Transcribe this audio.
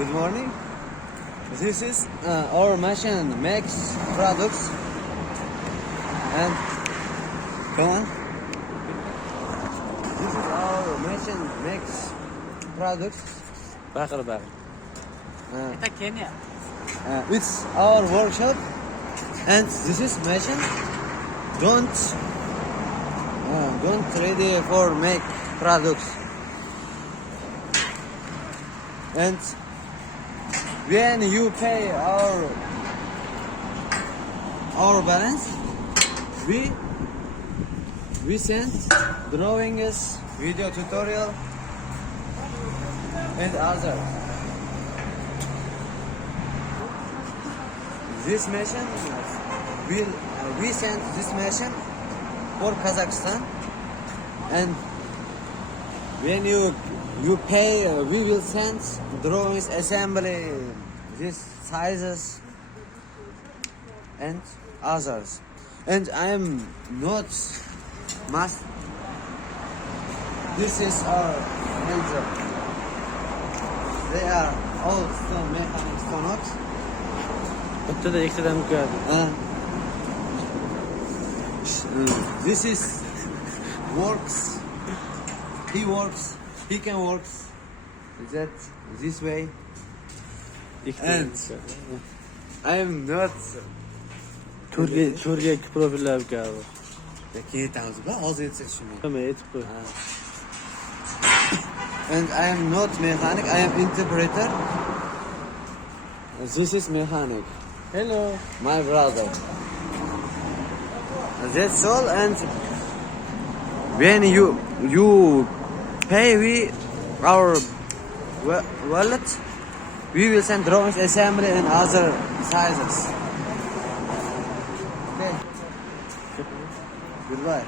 Good morning. This is our machine makes products and come on. This is our machine makes products. Bakır. Kenya. It's our workshop and this is machine. Don't ready for make products. And when you pay our balance, we send drawings, video tutorial, and other. This machine we send this machine for Kazakhstan, and when you pay, we will send drawings, assembly, these sizes and others. And I am not must. This is our manager. They are all stone mechanics, not. Hatta da ekstradan geldi. This is works. He works. He can work that this way. And I am not. Türkiye profiller geldi. Can't answer. Tamam, et bu. And I am not mechanic. I am interpreter. This is mechanic. Hello. My brother. That's all. And when you pay our wallet, we will send drawings, assembly, and other sizes. Okay. Goodbye.